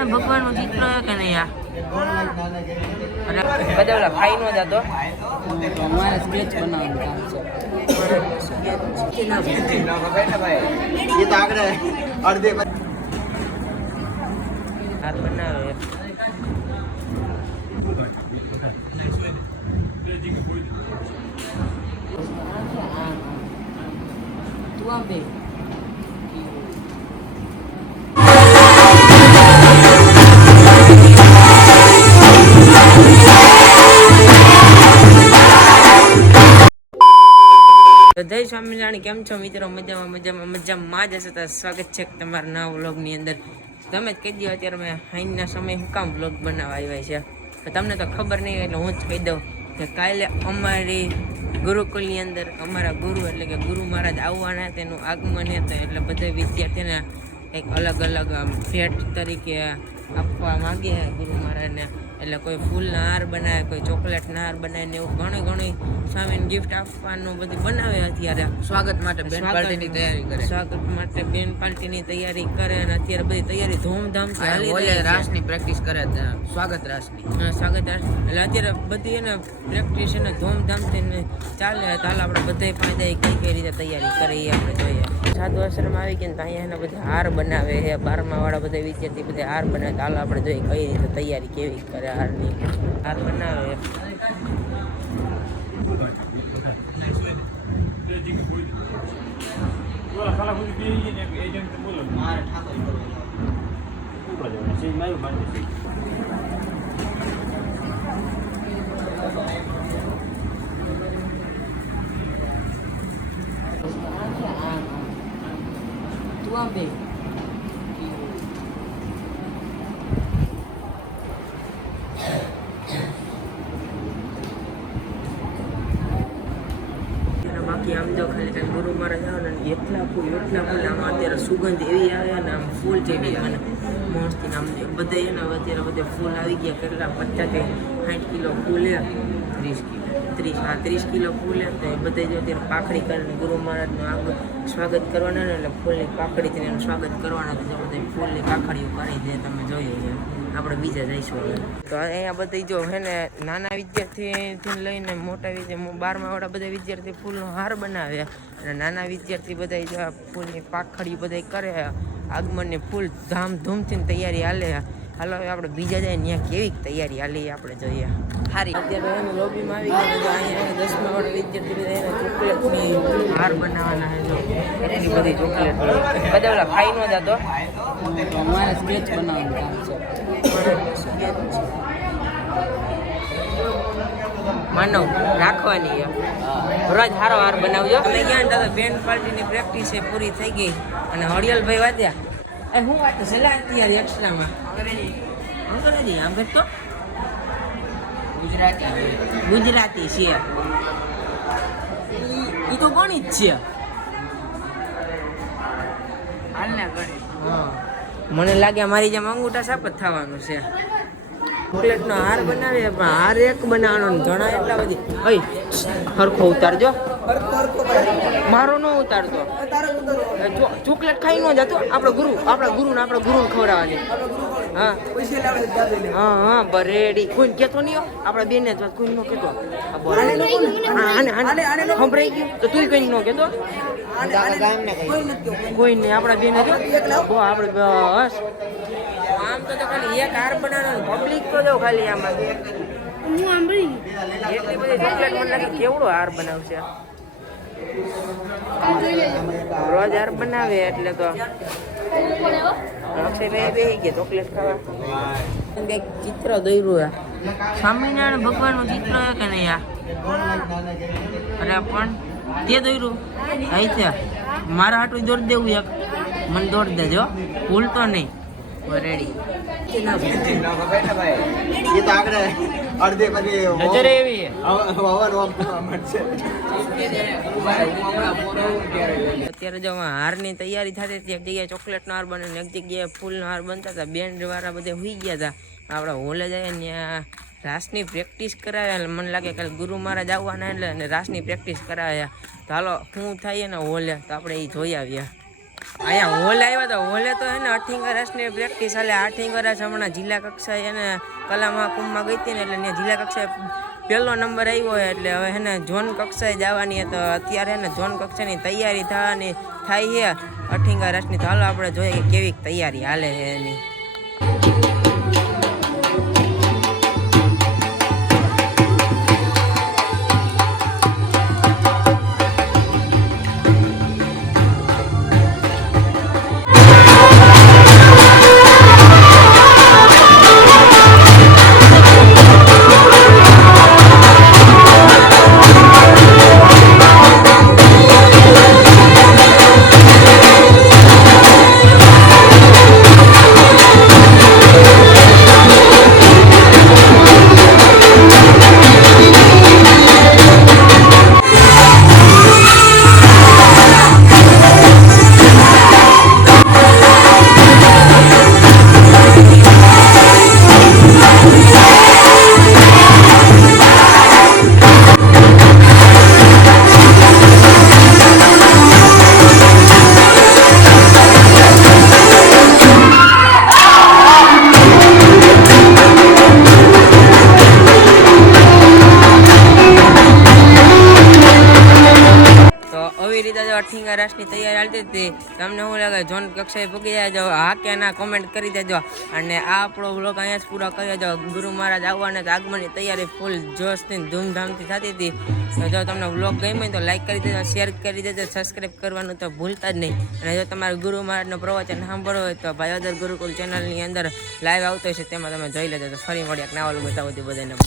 કૃષ્ણ ભગવાનનું ચિત્ર કે નહીં આ? બધા ઓલા ફાઈ નો જ હતો અમારે સ્કેચ બનાવવાનું કામ છે હાથ બનાવે. તું આમ બે. જય સ્વામિનારાયણ કેમ છો મિત્રો? મજામાં મજામાં મજામાં જ હશે તો સ્વાગત છે તમારા નવા વ્લોગની અંદર. તમે જ કહી દો અત્યારે મેં હાઈના સમય હું કામ વ્લોગ બનાવવા આવ્યા છે. તો તમને તો ખબર નહીં એટલે હું જ કહી દઉં કે કાલે અમારી ગુરુકુલની અંદર, અમારા ગુરુ એટલે કે ગુરુ મહારાજ આવવાના તેનું આગમન હતું એટલે બધા વિદ્યાર્થીને એક અલગ અલગ ભેટ તરીકે આપવા માંગે ગુરુ મહારાજને. એટલે કોઈ ફૂલના હાર બનાવે કોઈ ચોકલેટના હાર બનાવે ને એવું ઘણી ઘણી સ્વામીને ગિફ્ટ આપવાનું બધું બનાવે અત્યારે સ્વાગત માટે બેન પાર્ટીની તૈયારી કરે સ્વાગત માટે બેન પાર્ટીની તૈયારી કરે અને અત્યારે બધી તૈયારી ધૂમધામથી હાલી રહી છે. રાસની પ્રેક્ટિસ કરે સ્વાગત રાસની હા, સ્વાગત રાસ. એટલે અત્યારે બધી એને પ્રેક્ટિસ એને ધૂમધામથી ચાલે હાલ આપણે બધે ફાયદા કઈ કઈ રીતે તૈયારી કરે એ આપણે જોઈએ સાધુ આશ્રમ આવી ગયા તો અહીંયા એના બધા હાર બનાવે છે. બારમા વાળા બધા વિદ્યાર્થી બધા હાર બનાવે તો આપણે જોઈએ કઈ રીતે તૈયારી કેવી કરે હારની. હાર બનાવે મારે આમ અને બાકી આમ તો ખાલી કાંઈ ગુરુ મહારાજ આવે ને એટલા ફૂલ એટલા ફૂલ આમ અત્યારે સુગંધ એવી આવે ને આમ ફૂલ ચડી મને મસ્તી આમ બધા એને અત્યારે બધે ફૂલ આવી ગયા, કેટલા, પચાસ સાઠ કિલો ફૂલે ત્રીસ કિલો. ત્રીસ હા ત્રીસ કિલો ફૂલ હે તો એ બધે જો અત્યારે પાખડી કરીને ગુરુ મહારાજનું આગળ સ્વાગત કરવાના ને એટલે ફૂલની પાખડીથી એનું સ્વાગત કરવાના તો બધા ફૂલની પાખડીઓ કરી દે, તમે જોયું છે આપણે બીજા જઈશું તો અહીંયા બધી જો હે ને નાના વિદ્યાર્થીથી લઈને મોટા વિદ્યાર્થી બારમા વાળા બધા વિદ્યાર્થી ફૂલનો હાર બનાવે અને નાના વિદ્યાર્થી બધા જો ફૂલની પાખડી બધા કરે, આગમનની ફૂલ ધામધૂમથી તૈયારી હાલે. હાલો હવે આપણે બીજા જાય ત્યાં કેવી તૈયારી હાલી આપણે જોઈએ. હારી. અત્યારે અમે લોબીમાં આવી ગયા તો અહીંયા. દસમા વાળા વિદ્યાર્થી બધા એને ચોકલેટની હાર બનાવવાના છે એટલી બધી ચોકલેટ. બધા ઓલા ખાઈ નો જતો અમારે સ્કેચ બનાવવાનું કામ છે. માનવ રાખવાની રોજ હારો હાર બનાવજો. અમે ગયા બેન પાર્ટીની પ્રેક્ટિસ એ પૂરી થઈ ગઈ. અને હળિયલભાઈ વાદ્યા. એ હું વાત સલાહ અત્યારે એક્સ્ટ્રામાં અંગ્રેજી આમ કરતો ગુજરાતી ગુજરાતી છે એ તો ગણિત છે. મને લાગે મારી જેમ અંગૂઠા સાપ જ થવાનું છે. ચોકલેટનો હાર બનાવે પણ હાર એક બનાવવાનો ઘણા એટલા બધી. હરખો ઉતારજો. મારો ન ઉતારતો. ચોકલેટ ખાઈ ન જતો. આપણો ગુરુ આપણા ગુરુ ને આપણા ગુરુને ખવડાવવાની હા. હા હા બરેડી કોઈ કેતો નહીં હો. આપણા બેન ને કોઈ નો કેતો. આ બરેડી. હા, આને આને. સંભળાઈ ગયું. તો તું કોઈ નો કેતો? કોઈ. નહીં આપણા બેન આપણે બસ. આમ તો તો ખાલી એક હાર બનાવવાનો પબ્લિક તો જો ખાલી આમાં. એટલી બધી ચોકલેટ મને કેવડો હાર બનાવશે રોજ હાર બનાવે એટલે તો. અક્ષયભાઈ બેસી ગયા ચોકલેટ ખાવા. કંઈક ચિત્ર દોર્યું આ. સ્વામિનારાયણ ભગવાનનું ચિત્ર હે કે નહીં આ? અરે પણ તે દોર્યું. અહીં છે મારા હાટું દોડ દેવું એક. મને દોડ દેજો. ભૂલતો નહીં. અત્યારે જો હારની તૈયારી થતી હતી એક જગ્યાએ ચોકલેટ નો હાર બને એક જગ્યાએ ફૂલ નો હાર બનતા હતા. બેન્ડ વાળા બધે હોઈ ગયા હતા. આપણે હોલે જાય ત્યાં રાસની પ્રેક્ટિસ કરાવે મને લાગે કે ગુરુ મહારાજ આવવાના એટલે રાસની પ્રેક્ટિસ કરાવ્યા. ચાલો શું થાય ને હોલે તો આપણે એ જોઈ આવ્યા અહીંયા હોલ આવ્યા તો હોલે તો હે ને અઠીંગ વર્ષની પ્રેક્ટિસ હાલે. અઠીંગ વર્ષ હમણાં જિલ્લા કક્ષાએ એને કલા મહાકુંભમાં ગઈ હતી ને એટલે ત્યાં જિલ્લા કક્ષાએ પહેલો નંબર આવ્યો હોય એટલે હવે એને ઝોન કક્ષાએ જવાની તો અત્યારે એને ઝોન કક્ષાની તૈયારી થવાની થાય છે અઠીંગ વર્ષની તો હાલો આપણે જોઈએ કે કેવી તૈયારી હાલે છે એની. આવી રીતે જો અઠીંગા રાસની તૈયારી હાલતી હતી, તમને શું લાગે? જોન કક્ષાએ પૂગી જાય જો હા કે ના કોમેન્ટ કરી દેજો. અને આ આપણો બ્લોગ અહીંયા જ પૂરો કરી દેજો ગુરુ મહારાજ આવવાને આગમનની તૈયારી ફૂલ જોશથી ધૂમધામથી થતી હતી. તો જો તમને બ્લોગ ગમ્યો તો લાઈક કરી દેજો શેર કરી દેજો સબસ્ક્રાઈબ કરવાનું તો ભૂલતા જ નહીં. અને જો તમારે ગુરુ મહારાજનો પ્રવચન સાંભળવું હોય તો ભાઈ અદર ગુરુકુલ ચેનલની અંદર લાઈવ આવતો હશે, તેમાં તમે જોઈ લેજો. તો ફરી મળ્યા નવા લોકો બતાવું બધાને